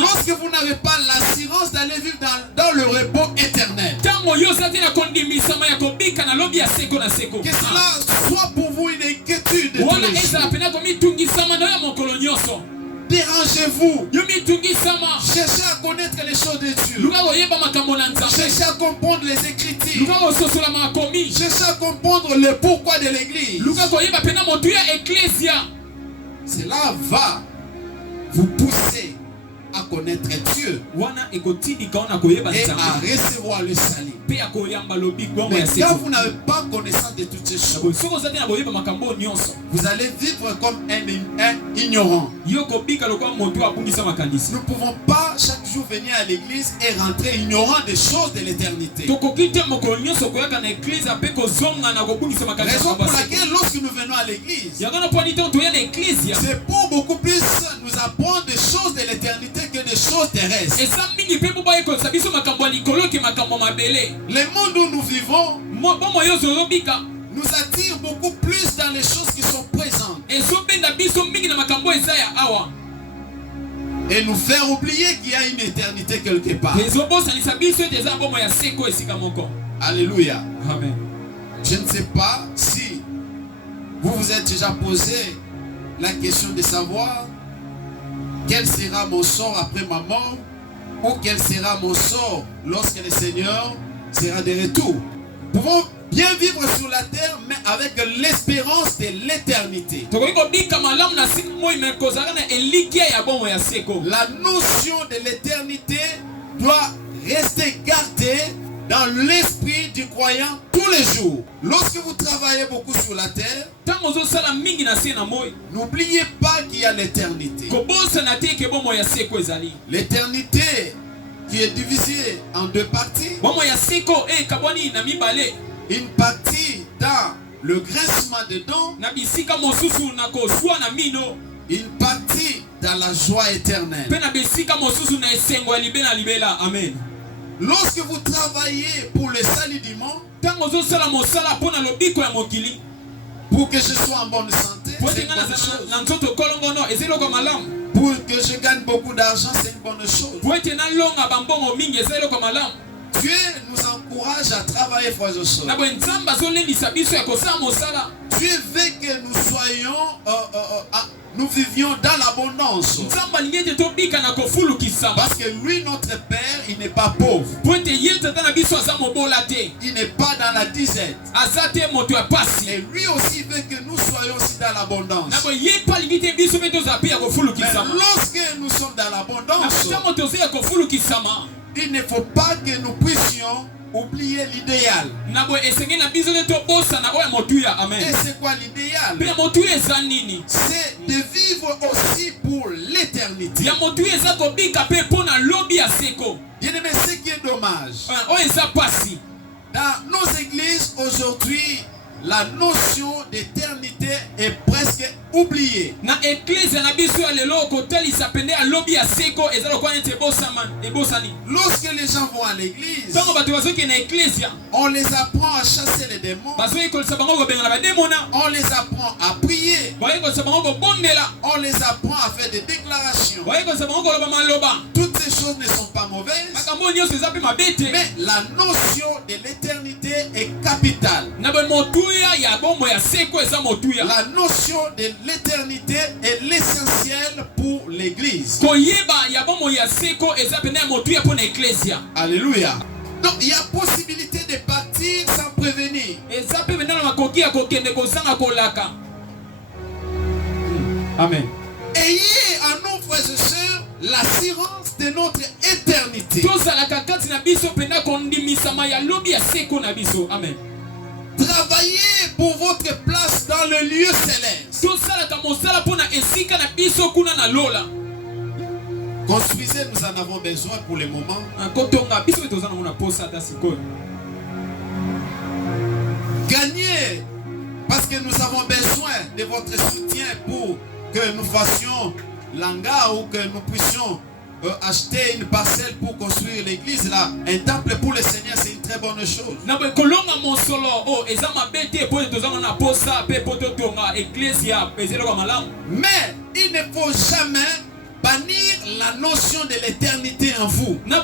lorsque vous n'avez pas l'assurance d'aller vivre dans le repos éternel, que cela soit pour vous une inquiétude de tous les jours. Dérangez-vous. Cherchez à connaître les choses de Dieu. Cherchez à comprendre les Écritures. Cherchez à comprendre le pourquoi de l'Église. Cela va vous pousser à connaître Dieu et à recevoir le salut. Mais quand vous n'avez pas connaissance de toutes ces choses, vous allez vivre comme un ignorant. Nous ne pouvons pas chaque jour venir à l'église et rentrer ignorant des choses de l'éternité. Raison pour laquelle lorsque nous venons à l'église, c'est pour beaucoup plus nous apprendre des choses de l'éternité que des choses terrestres. Le monde où nous vivons nous attire beaucoup plus dans les choses qui sont présentes et nous faire oublier qu'il y a une éternité quelque part. Alléluia. Amen. Je ne sais pas si vous vous êtes déjà posé la question de savoir quel sera mon sort après ma mort, ou quel sera mon sort lorsque le Seigneur sera de retour. Nous pouvons bien vivre sur la terre, mais avec l'espérance de l'éternité. La notion de l'éternité doit rester gardée dans l'esprit du croyant tous les jours. Lorsque vous travaillez beaucoup sur la terre, n'oubliez pas qu'il y a l'éternité. L'éternité qui est divisée en deux parties. Une partie dans le grincement de dents, une partie dans la joie éternelle. Amen. Lorsque vous travaillez pour le salut du monde, pour que je sois en bonne santé, c'est une bonne chose. Pour que je gagne beaucoup d'argent, c'est une bonne chose. Dieu nous encourage à travailler, frères et sœurs. Dieu veut que nous soyons, nous vivions dans l'abondance. Parce que lui, notre Père, il n'est pas pauvre. Il n'est pas dans la disette. Et lui aussi veut que nous soyons aussi dans l'abondance. Mais lorsque nous sommes dans l'abondance, il ne faut pas que nous puissions oublier l'idéal. Et c'est quoi l'idéal? C'est de vivre aussi pour l'éternité. Bien aimé, ce qui est dommage, dans nos églises aujourd'hui, la notion d'éternité est presque oubliée. Lorsque les gens vont à l'église, on les apprend à chasser les démons, on les apprend à prier, on les apprend à faire des déclarations. Toutes ces choses ne sont pas mauvaises, mais la notion de l'éternité est capitale. La notion de l'éternité est l'essentiel pour l'église. Alléluia. Donc il y a possibilité de partir sans prévenir. Amen. Ayez en nous, frères et sœurs, l'assurance de notre éternité. Amen. Travaillez pour votre place dans le lieu céleste. Construisez, nous en avons besoin pour le moment. Gagnez, parce que nous avons besoin de votre soutien pour que nous fassions l'hangar ou que nous puissions acheter une parcelle pour construire l'église là. Un temple pour le Seigneur, c'est une très bonne chose. Mais il ne faut jamais bannir la notion de l'éternité en vous. Je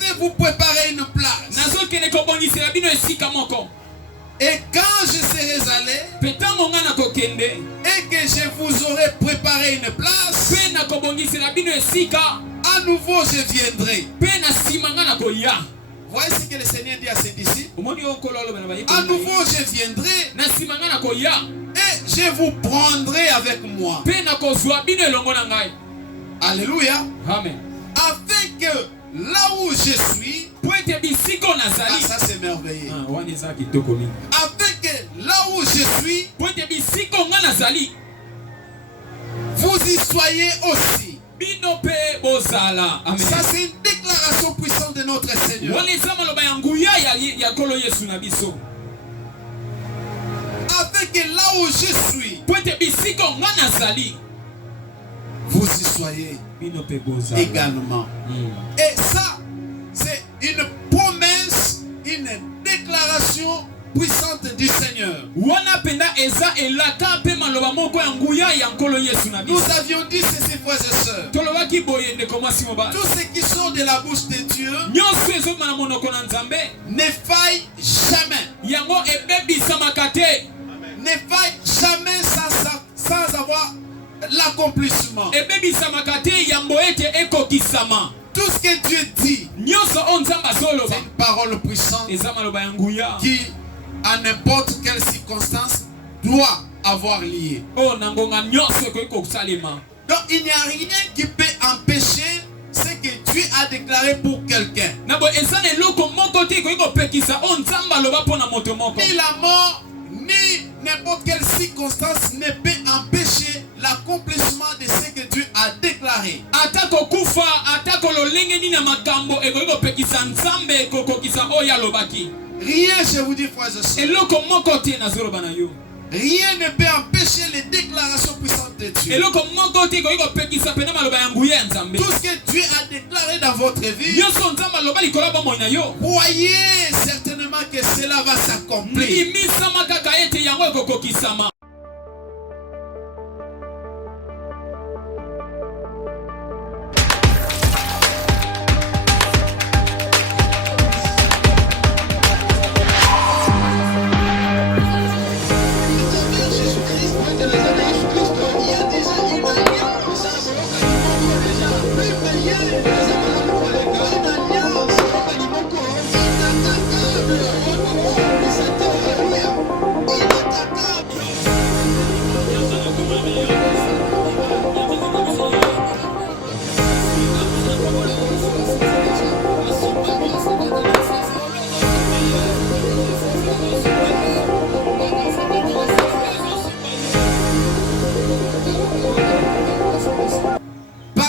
vais vous préparer une place. Et quand je serai allé, et que je vous aurai préparé une place, à nouveau je viendrai. Voyez ce que le Seigneur dit à ses disciples. À nouveau je viendrai et je vous prendrai avec moi. Alléluia. Amen. Afin que là où je suis, ça c'est merveilleux. Afin que là où je suis, vous y soyez aussi. Ça c'est une déclaration puissante de notre Seigneur. Afin que là où je suis, vous y soyez également. Et ça, c'est une promesse, une déclaration puissante du Seigneur. Nous avions dit ceci, frères et sœurs. Tout ce qui sort de la bouche de Dieu ne faille jamais. Ne faille jamais sans avoir l'accomplissement. Tout ce que Dieu dit, c'est une parole puissante qui, à n'importe quelle circonstance, doit avoir lié. Donc il n'y a rien qui peut empêcher ce que Dieu a déclaré pour quelqu'un. Ni la mort, ni n'importe quelle circonstance ne peut empêcher l'accomplissement de ce que Dieu a déclaré. Rien, je vous dis, frères et sœurs, rien ne peut empêcher les déclarations puissantes de Dieu. Tout ce que Dieu a déclaré dans votre vie, croyez certainement que cela va s'accomplir.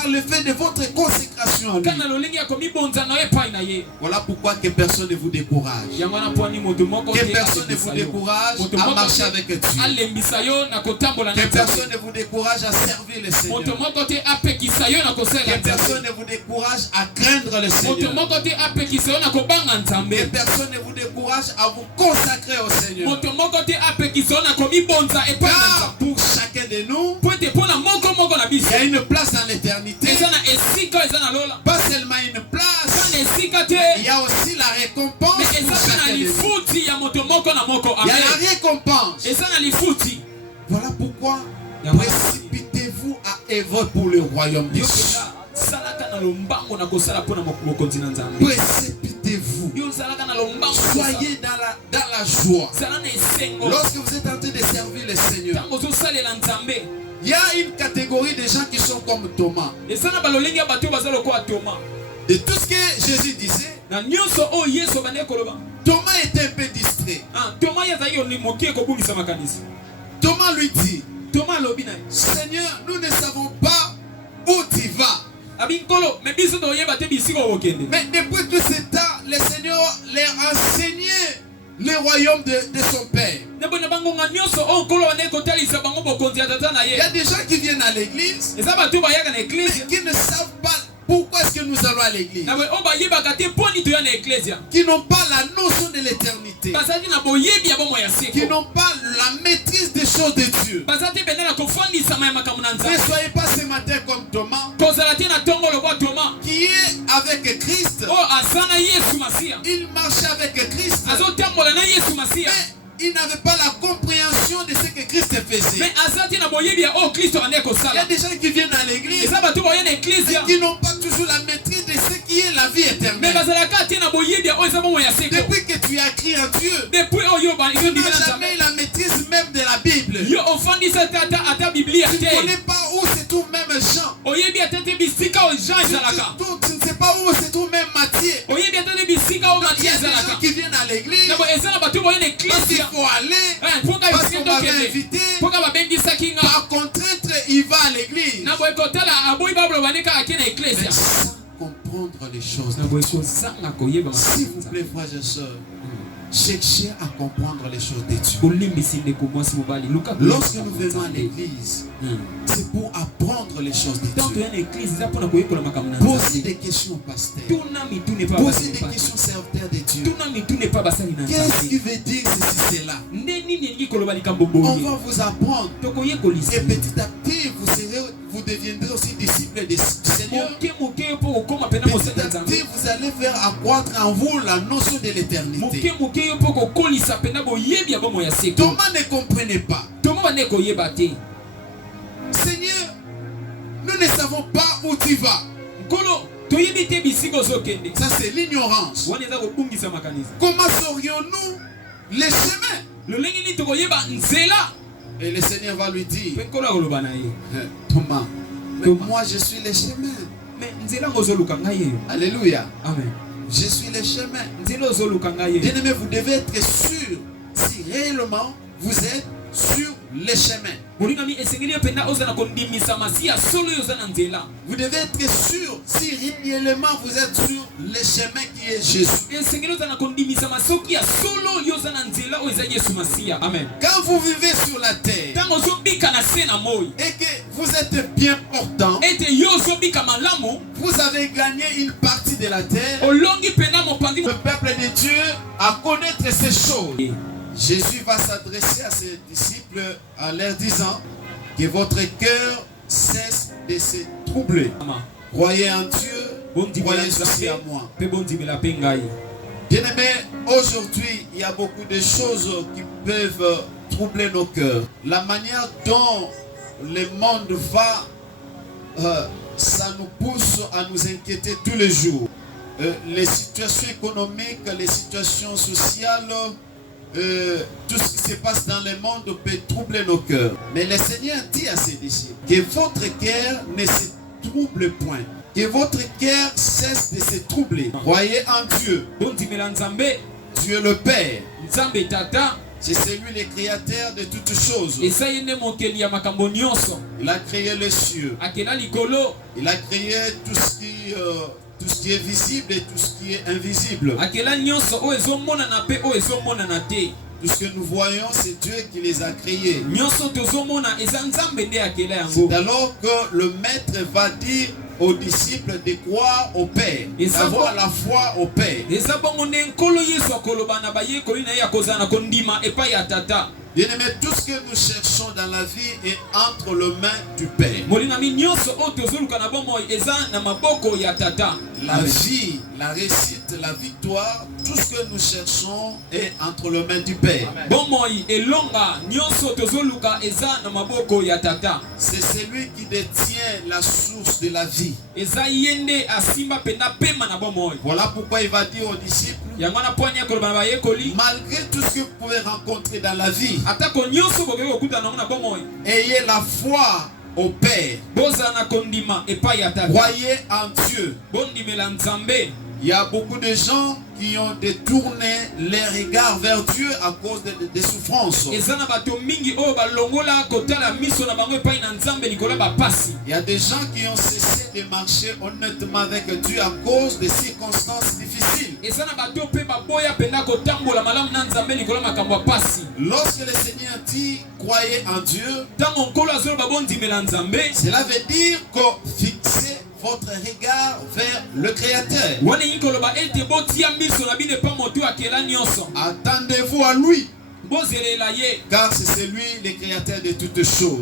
Le fait de votre consécration à lui. Voilà pourquoi que personne ne vous décourage. Que personne ne vous décourage à marcher avec Dieu. Que personne ne vous décourage à servir le Seigneur. Que personne ne vous décourage à craindre le Seigneur. Que personne ne vous décourage à vous consacrer au Seigneur. Car pour chacun de nous, il y a une place dans l'éternité. Pas seulement une place, il y a aussi la récompense pour chacun de nous. Il y a la récompense. Voilà pourquoi précipitez-vous à œuvrer pour le royaume des cieux. Précipitez-vous. Soyez dans la joie. Lorsque vous êtes en train de servir le Seigneur, il y a une catégorie de gens qui sont comme Thomas. De tout ce que Jésus disait, Thomas était un peu distrait. Thomas lui dit, Seigneur, nous ne savons pas où tu vas. Mais depuis tout ce temps, le Seigneur leur a enseigné le royaume de son Père. Il y a des gens qui viennent à l'église, mais qui ne savent pas pourquoi est-ce que nous allons à l'église. Qui n'ont pas la notion de l'éternité. Qui n'ont pas la maîtrise des choses de Dieu. Ne soyez pas ce matin comme Thomas, qui est avec Christ. Il marchait avec Christ, mais il n'avait pas la compréhension de ce que Christ faisait. Il y a des gens qui viennent à l'église et qui n'ont pas toujours la maîtrise de ce qui est la vie éternelle. Depuis que tu as crié en Dieu, tu n'as jamais la maîtrise même de la Bible. Tu ne connais pas où se trouve même Jean. Tu ne sais pas où se trouve même Matthieu. Il y a des gens qui viennent à l'église parce qu'il faut aller, parce qu'on va l'inviter. Par contrainte, il va à l'église. Mais sans comprendre les choses. S'il vous plaît, frères et sœurs, cherchez à comprendre les choses de Dieu. Lorsque nous venons à l'église, c'est pour apprendre les choses de Dieu. Posez des questions au pasteur. Posez des questions au serviteur de Dieu. Qu'est-ce qui veut dire ceci, cela? On va vous apprendre. Et petit à petit, vous deviendrez aussi disciples du Seigneur. Petit à petit, vous allez faire accroître en vous la notion de l'éternité. Thomas ne comprenait pas. Seigneur, nous ne savons pas où tu vas. Ça, c'est l'ignorance. Comment saurions-nous les chemins? Et le Seigneur va lui dire, Thomas, mais moi je suis le chemin. Alléluia. Amen. Je suis le chemin. Bien-aimé, vous devez être sûr si réellement vous êtes sur les chemins. Vous devez être sûr si réellement vous êtes sur le chemin qui est Jésus. Amen. Quand vous vivez sur la terre et que vous êtes bien portant, vous avez gagné une partie de la terre. Le peuple de Dieu à connaître ces choses. Jésus va s'adresser à ses disciples en leur disant que votre cœur cesse de se troubler. Croyez en Dieu, croyez aussi en moi. Bien-aimés, aujourd'hui, il y a beaucoup de choses qui peuvent troubler nos cœurs. La manière dont le monde va, ça nous pousse à nous inquiéter tous les jours. Les situations économiques, les situations sociales, tout ce qui se passe dans le monde peut troubler nos cœurs. Mais le Seigneur dit à ses disciples que votre cœur ne se trouble point. Que votre cœur cesse de se troubler. Croyez en Dieu. Dieu le Père. C'est celui le créateur de toutes choses. Il a créé les cieux. Il a créé tout ce qui est visible et tout ce qui est invisible. Tout ce que nous voyons, c'est Dieu qui les a créés. C'est alors que le maître va dire aux disciples de croire au Père, d'avoir la foi au Père. Bien-aimés, tout ce que nous cherchons dans la vie est entre les mains du Père. La vie, la réussite, la victoire, tout ce que nous cherchons est entre les mains du Père. C'est celui qui détient la source de la vie. Voilà pourquoi il va dire aux disciples, malgré tout ce que vous pouvez rencontrer dans la vie, ayez la foi au Père. Croyez en Dieu. Il y a beaucoup de gens qui ont détourné les regards vers Dieu à cause des souffrances. Il y a des gens qui ont cessé de marcher honnêtement avec Dieu à cause des circonstances difficiles. Lorsque le Seigneur dit croyez en Dieu, cela veut dire que fixez votre regard vers le Créateur. Attendez-vous à lui. car c'est celui le créateur de toutes choses.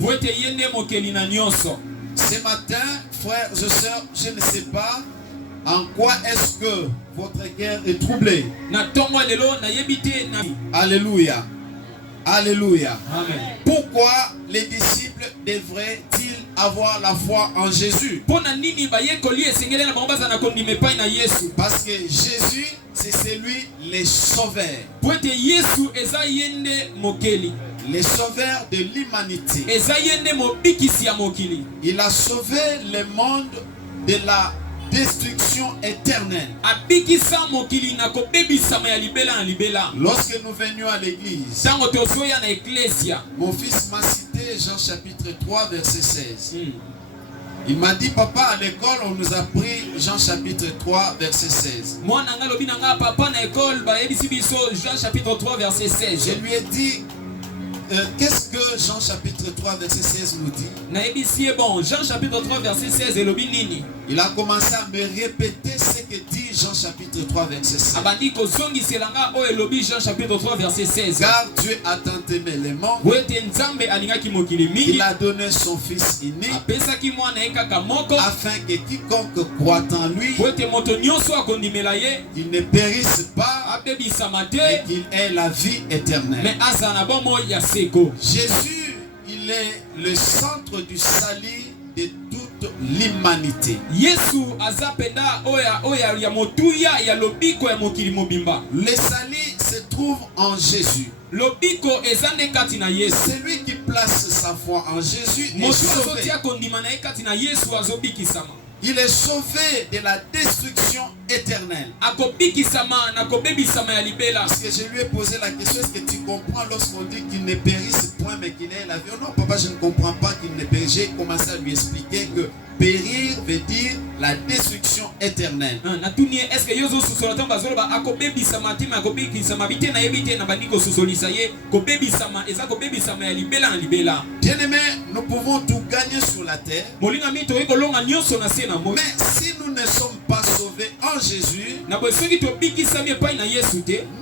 Ce matin, frères et sœurs, je ne sais pas en quoi est-ce que votre cœur est troublé. Alléluia. Alléluia. Amen. Pourquoi les disciples devraient-ils avoir la foi en Jésus? Parce que Jésus, c'est celui le sauveur. Le sauveur de l'humanité. Il a sauvé le monde de la destruction éternelle. Lorsque nous venions à l'église, mon fils m'a cité Jean chapitre 3 verset 16. Il m'a dit, papa, à l'école on nous a pris Jean chapitre 3 verset 16. Je lui ai dit, qu'est-ce que Jean chapitre 3 verset 16 nous dit? Jean chapitre 3 verset 16 il a commencé à me répéter ce que dit Jean chapitre 3 verset 16. Car Dieu a tant aimé le monde, il a donné son fils unique, afin que quiconque croit en lui, il ne périsse pas, mais qu'il ait la vie éternelle. Jésus, il est le centre du salut de toute l'humanité. Le salut se trouve en Jésus. Celui qui place sa foi en Jésus est sauvé. Il est sauvé de la destruction éternelle. Parce que je lui ai posé la question, est-ce que tu comprends lorsqu'on dit qu'il ne périsse point mais qu'il ait la vie? Oh non papa, je ne comprends pas qu'il ne périsse. J'ai commencé à lui expliquer que périr veut dire la destruction éternelle. Bien-aimés, nous pouvons tout gagner sur la terre. Mais si nous ne sommes pas sauvés en Jésus,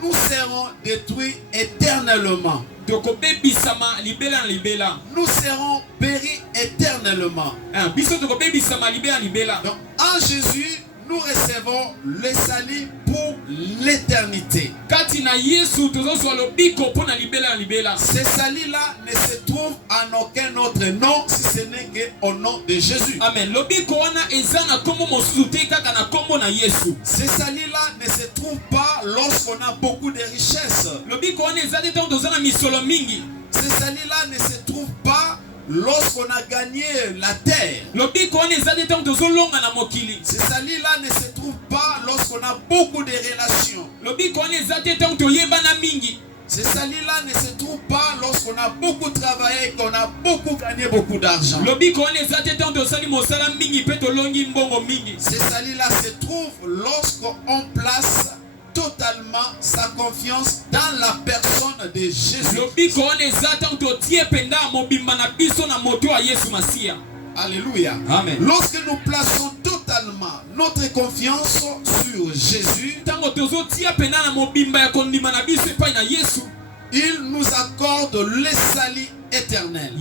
nous serons détruits éternellement. Nous serons péris éternellement. Donc en Jésus, nous recevons le salut pour l'éternité. Ce salut-là ne se trouve en aucun autre nom si ce n'est qu'au nom de Jésus. Amen. Ce salut-là ne se trouve pas lorsqu'on a beaucoup de richesses. Ce salut-là ne se trouve pas lorsqu'on a gagné la terre. Ce salut-là ne se trouve pas lorsqu'on a beaucoup de relations. Ce salut-là ne se trouve pas lorsqu'on a beaucoup travaillé et qu'on a beaucoup gagné beaucoup d'argent. Ce salut-là se trouve lorsqu'on place totalement sa confiance dans la personne de Jésus. Alléluia. Amen. Lorsque nous plaçons totalement notre confiance sur Jésus, il nous accorde le salut éternel.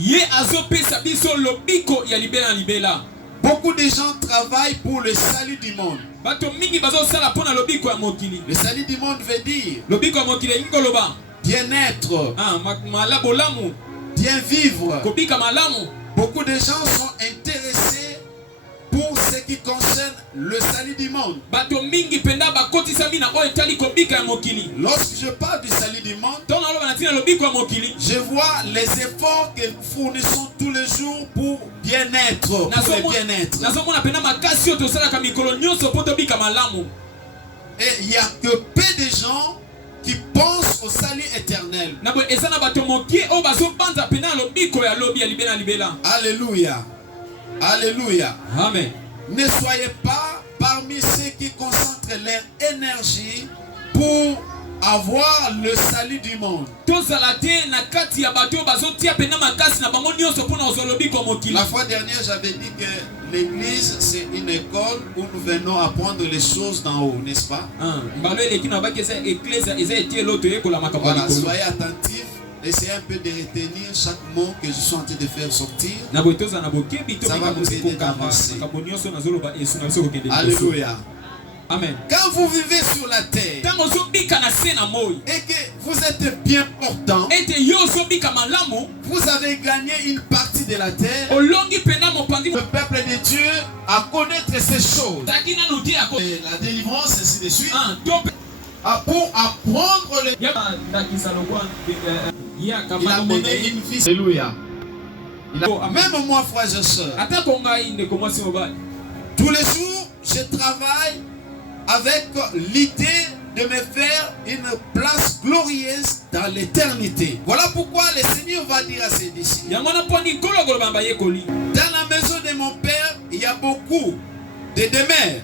Beaucoup de gens travaillent pour le salut du monde. Le salut du monde veut dire bien-être, bien vivre. Beaucoup de gens sont intéressés pour ce qui concerne le salut du monde. Lorsque je parle du salut du monde, je vois les efforts que nous fournissons tous les jours pour bien-être, pour le bien-être. Et il n'y a que peu de gens qui pensent au salut éternel. Alléluia. Alléluia. Amen. Ne soyez pas parmi ceux qui concentrent leur énergie pour avoir le salut du monde. La fois dernière, j'avais dit que l'église, c'est une école où nous venons apprendre les choses d'en haut, n'est-ce pas? Voilà, soyez attentifs essayez un peu de retenir chaque mot que je suis en train de faire sortir. Ça va vous aider d'avancer. Alléluia. Amen. Quand vous vivez sur la terre et que vous êtes bien portant, vous avez gagné une partie de la terre. Le peuple de Dieu à connaître ces choses. Et la délivrance, ainsi de suite. Pour apprendre les... Il a mené une vie. Alléluia. Même moi, frères et sœurs, tous les jours, je travaille avec l'idée de me faire une place glorieuse dans l'éternité. Voilà pourquoi le Seigneur va dire à ses disciples. Dans la maison de mon Père, il y a beaucoup de demeures.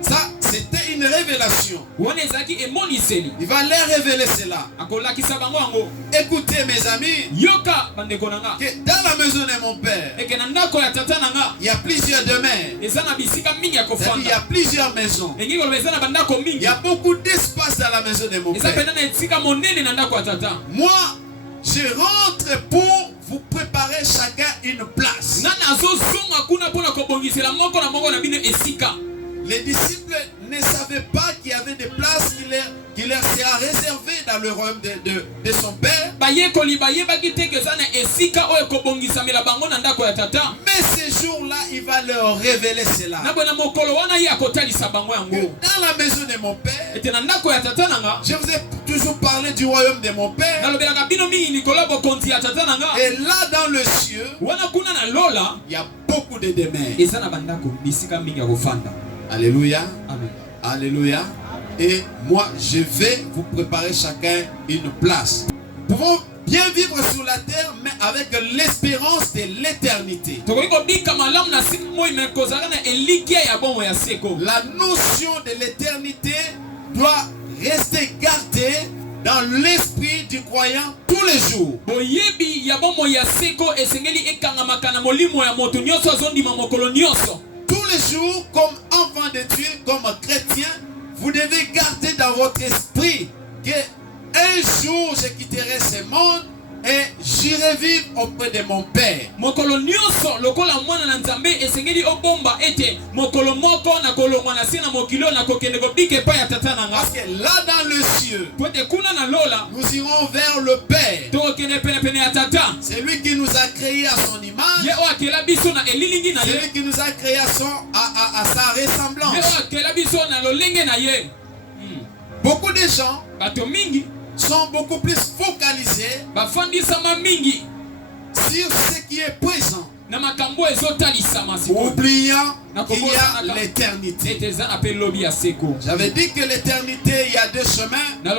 Ça, c'était une révélation. Il va leur révéler cela. Écoutez mes amis, que dans la maison de mon Père, il y a plusieurs demeures. Il y a plusieurs maisons. Il y a beaucoup d'espace dans la maison de mon Père. Moi, je rentre pour vous préparer chacun une place. Les disciples ne savaient pas qu'il y avait des places qui leur sera réservées dans le royaume de son Père. Mais ce jour-là, il va leur révéler cela. Dans la maison de mon Père, je vous ai toujours parlé du royaume de mon Père. Et là, dans le ciel, il y a beaucoup de demeures. Alléluia. Amen. Alléluia. Et moi, je vais vous préparer chacun une place. Nous pouvons bien vivre sur la terre, mais avec l'espérance de l'éternité. La notion de l'éternité doit rester gardée dans l'esprit du croyant tous les jours. Tous les jours, comme enfant de Dieu, comme chrétien, vous devez garder dans votre esprit que un jour je quitterai ce monde et j'irai vivre auprès de mon Père. Parce que là dans le ciel, nous irons vers le Père. C'est lui qui nous a créés à son image. C'est lui qui nous a créés à sa ressemblance. Beaucoup de gens sont beaucoup plus focalisés sur ce qui est présent, oubliant qu'il y a l'éternité. J'avais dit que l'éternité, il y a deux chemins. Il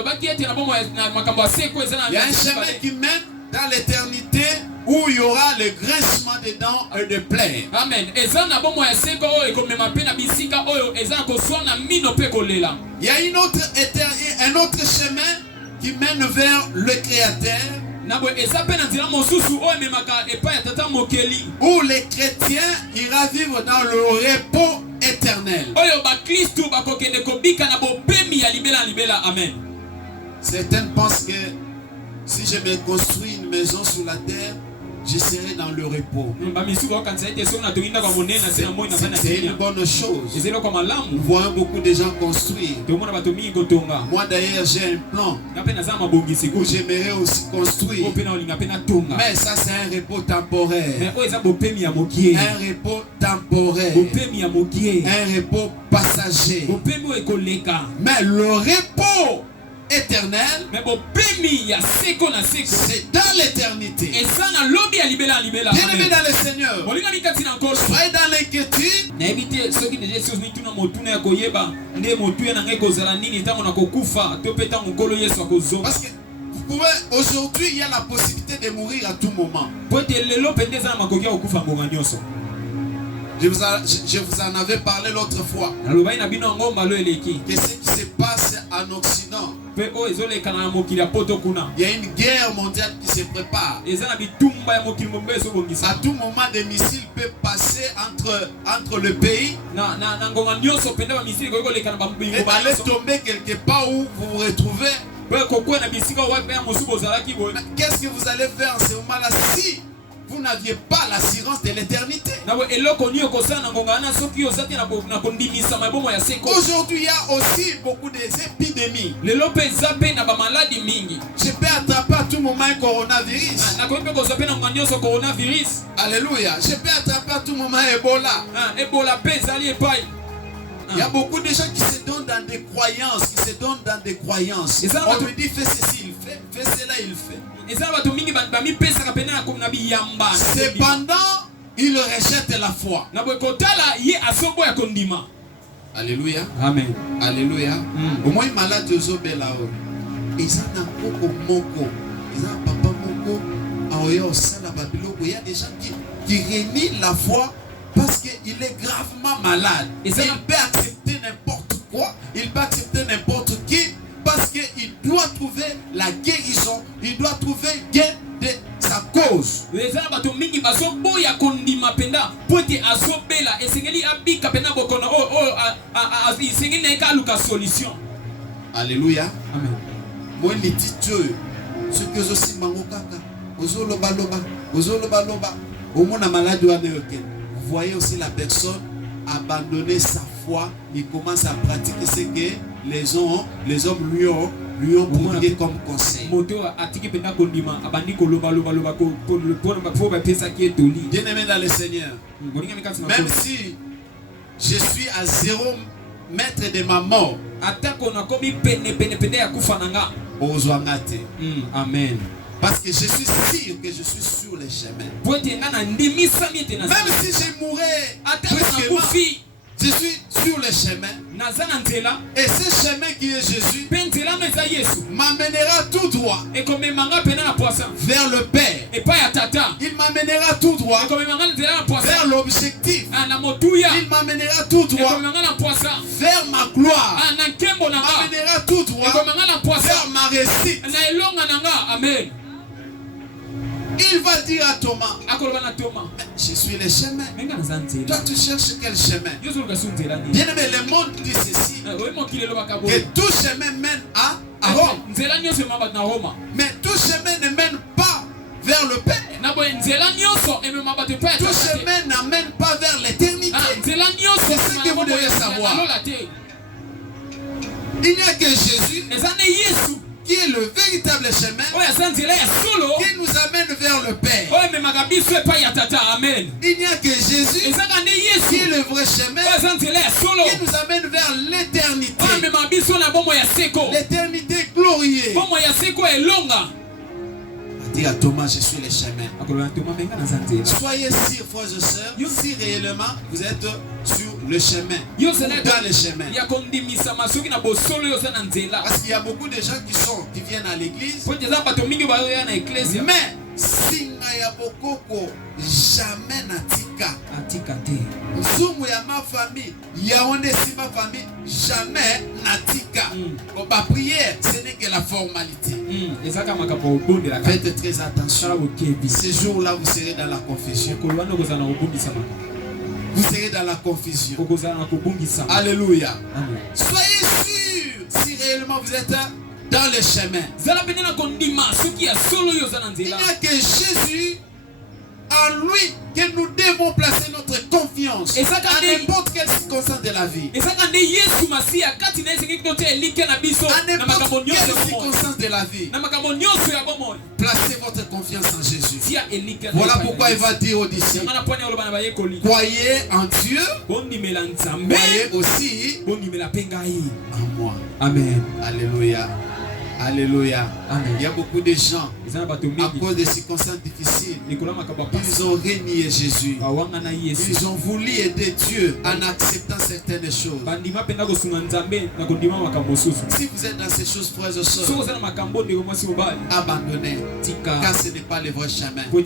y a un chemin qui mène dans l'éternité où il y aura le grincement des dents et de plaies. Amen. Il y a un autre chemin qui mène vers le Créateur, où les chrétiens ira vivre dans le repos éternel. Certains pensent que si je me construis une maison sur la terre, je serai dans le repos. C'est une bonne chose. Nous voyons beaucoup de gens construire. Moi d'ailleurs j'ai un plan où j'aimerais aussi construire. Mais ça c'est un repos temporaire. Un repos temporaire. Un repos passager. Mais le repos éternel, c'est dans l'éternité. Bien-aimés dans le Seigneur, soyez dans l'inquiétude. Parce que vous pouvez, aujourd'hui, il y a la possibilité de mourir à tout moment. Je vous en avais parlé l'autre fois. Que ce qui se passe en Occident, Il y a une guerre mondiale qui se prépare. À tout moment, des missiles peuvent passer entre le pays et aller tomber quelque part où vous vous retrouvez. Qu'est-ce que vous allez faire en ce moment-là si vous n'aviez pas l'assurance de l'éternité? Aujourd'hui, il y a aussi beaucoup d'épidémies. Je peux attraper à tout moment un coronavirus. Alléluia. Je peux attraper à tout moment Ebola. Il y a beaucoup de gens qui se donnent dans des croyances, On lui dit fais ceci, il fait, fais cela, il fait. Cependant, il rejette la foi. Alléluia. Amen. Alléluia. Au moins malade de Zobela. Il y a des gens qui renient la foi parce qu'il est gravement malade. Il peut accepter n'importe quoi, il peut accepter n'importe qui, parce qu'il doit trouver la guérison, il doit trouver gain de sa cause. Alléluia. Amen. Moi, les titres, ce que je suis mangokaka, au monde malade vous voyez aussi la personne abandonner sa foi, il commence à pratiquer ce que les hommes lui ont prodigué comme conseil. Bien-aimé dans le Seigneur, même si je suis à 0 mètre de ma mort, Amen. Parce que je suis sûr que je suis sur le chemin. Même si je mourrais, je suis sur le chemin. Et ce chemin qui est Jésus m'amènera tout droit vers le Père. Il m'amènera tout droit vers l'objectif. Il m'amènera tout droit vers ma gloire. Il m'amènera tout droit vers ma réussite. Amen. Il va dire à Thomas, je suis le chemin. Toi tu cherches quel chemin? Bien aimé, le monde dit ceci, que tout chemin mène à Rome. Mais tout chemin ne mène pas vers le Père. Tout chemin n'amène pas vers l'éternité. C'est ce que vous devez savoir. Il n'y a que Jésus qui est le véritable chemin qui nous amène vers le Père. Il n'y a que Jésus qui est le vrai chemin qui nous amène vers l'éternité. L'éternité glorieuse. Dis à Thomas, je suis le chemin. Soyez sûrs, frères et sœurs, si réellement vous êtes sur le chemin, dans le chemin. Parce qu'il y a beaucoup de gens qui viennent à l'église, mais singa ya bokoko jamais natika nzungu ya ma famille yaonde si ma famille jamais natika. Ma prière ce n'est que la formalité. Faites très attention. Ce jour-là vous serez dans la confusion. Vous serez dans la confusion. Alléluia. Soyez sûrs si réellement vous êtes dans le chemin. Il n'y a que Jésus, en lui, que nous devons placer notre confiance à n'importe quelle circonstance de la vie. À n'importe quelle circonstance de la vie. Placez votre confiance en Jésus. Voilà pourquoi il va dire aux disciples, croyez en Dieu, croyez aussi en moi. Amen. Alléluia. Alléluia. Amen. Il y a beaucoup de gens, à cause des circonstances difficiles, ils ont renié Jésus. Ils ont voulu aider Dieu en acceptant certaines choses. Si vous êtes dans ces choses, frères et sœurs, abandonnez, car ce n'est pas le vrai chemin. Il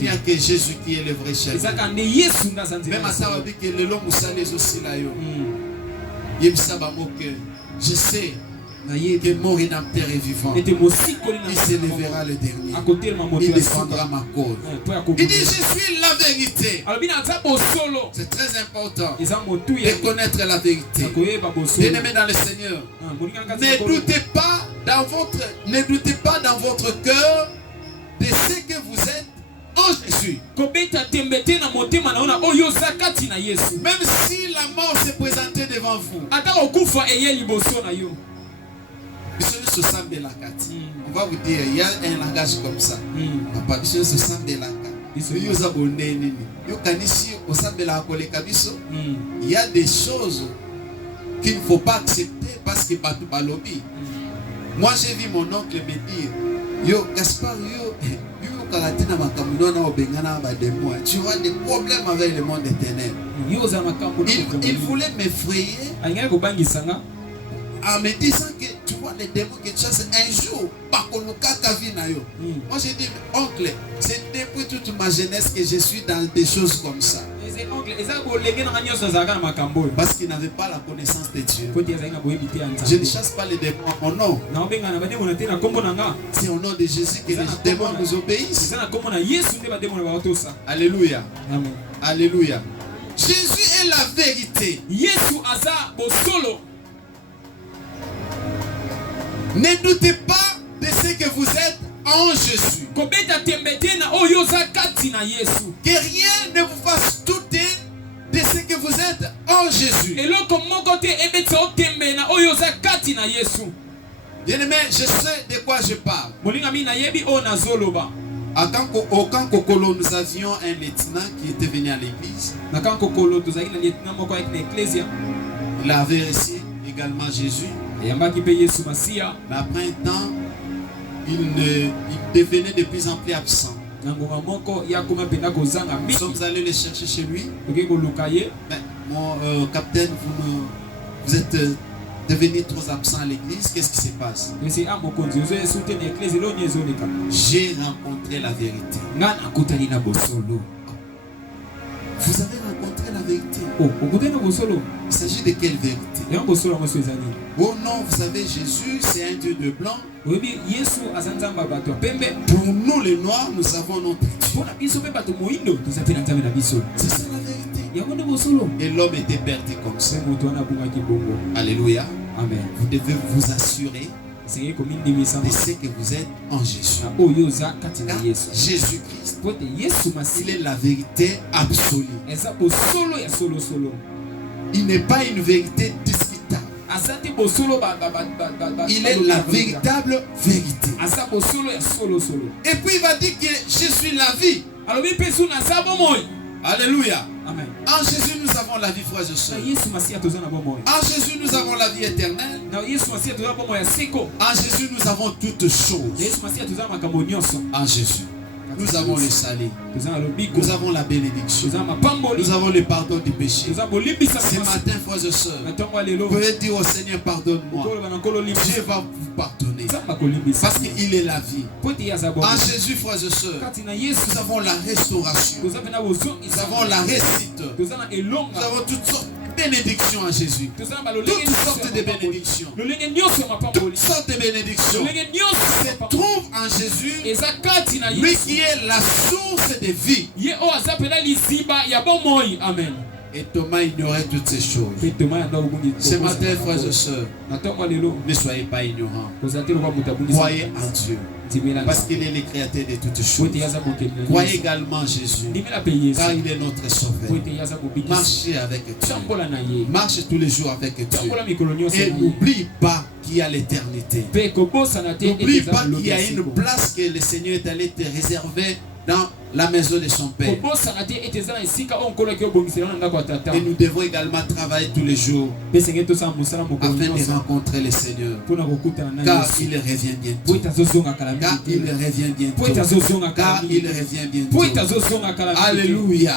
n'y a que Jésus qui est le vrai chemin. Même à ça, on dit que le long où ça les aussi là, je sais que mon rédempteur est vivant. Il s'élèvera le dernier. Il défendra ma cause. Il dit, je suis la vérité. C'est très important de connaître la vérité. Bien-aimés dans le Seigneur, ne doutez pas dans votre cœur de ce que vous êtes en Jésus. Même si la mort s'est présentée devant vous, on va vous dire, il y a un langage comme ça. Papa, il y a des choses qu'il ne faut pas accepter parce que moi j'ai vu mon oncle me dire, yo Gaspard, tu auras des problèmes avec le monde éternel. Il voulait m'effrayer en me disant que tu vois les démons que tu chasses un jour. Moi j'ai dit, oncle, c'est depuis toute ma jeunesse que je suis dans des choses comme ça. Parce qu'il n'avait pas la connaissance de Dieu. Je ne chasse pas les démons en mon nom. C'est au nom de Jésus que les démons nous obéissent. Alléluia. Amen. Alléluia. Jésus est la vérité. Ne doutez pas de ce que vous êtes en Jésus. Que rien ne vous fasse douter de ce que vous êtes en Jésus. Bien-aimé, je sais de quoi je parle. Au camp Kokolo, nous avions un lieutenant qui était venu à l'église. Il avait reçu également Jésus. Mais après un temps, il devenait de plus en plus absent. Nous sommes allés le chercher chez lui. Mais mon capitaine, vous êtes devenu trop absent à l'église. Qu'est-ce qui se passe? J'ai rencontré la vérité. Vous avez rencontré la vérité. Il s'agit de quelle vérité? Oh non, vous savez, Jésus, c'est un Dieu de blanc. Pour nous, les Noirs, nous avons notre Dieu. C'est ça la vérité. Et l'homme était perdu comme ça. Alléluia. Amen. Vous devez vous assurer de ce que vous êtes en Jésus. Jésus-Christ, il est la vérité absolue. Il n'est pas une vérité discutable. Il est la véritable vérité. Et puis il va dire que je suis la vie. Alléluia. Amen. En Jésus nous avons la vie, frères et sœurs. En Jésus nous avons la vie éternelle. En Jésus nous avons toutes choses. En Jésus nous avons le salut. Nous avons la bénédiction. Nous avons le pardon du péché. Ce matin, frères et sœurs, vous pouvez dire au Seigneur, pardonne-moi. Dieu va vous pardonner. Parce qu'il est la vie. En Jésus, frères et sœurs, nous avons la restauration. Nous avons la réussite. Nous avons toutes sortes de bénédictions en Jésus. Toutes sortes de bénédictions. Toutes sortes de bénédictions se trouvent en Jésus. Lui qui est la source de vie. Amen. Et Thomas ignorait toutes ces choses. Ce matin, frères et sœurs, ne soyez pas ignorants. Croyez en Dieu. Parce qu'il est le créateur de toutes choses. Croyez également en Jésus. Car il est notre sauveur. Marchez avec Dieu. Marchez tous les jours avec Dieu. Et n'oublie pas qu'il y a l'éternité. N'oublie pas qu'il y a une place que le Seigneur est allé te réserver dans la maison de son Père. Et nous devons également travailler tous les jours afin de rencontrer le Seigneur. Car il revient bientôt. Car il revient bientôt. Car il revient bientôt. Alléluia.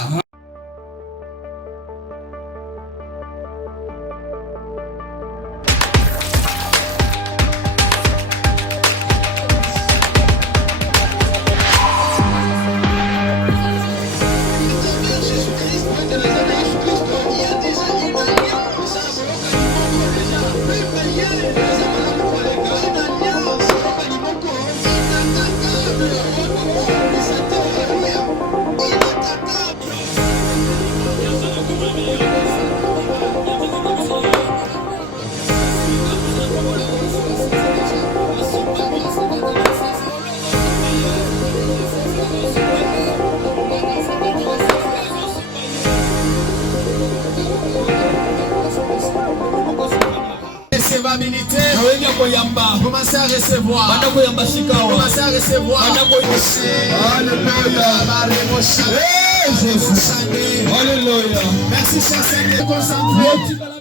recevabilité. Commencez à recevoir. Commencez à recevoir. Alléluia. Alléluia. Merci, cher Seigneur.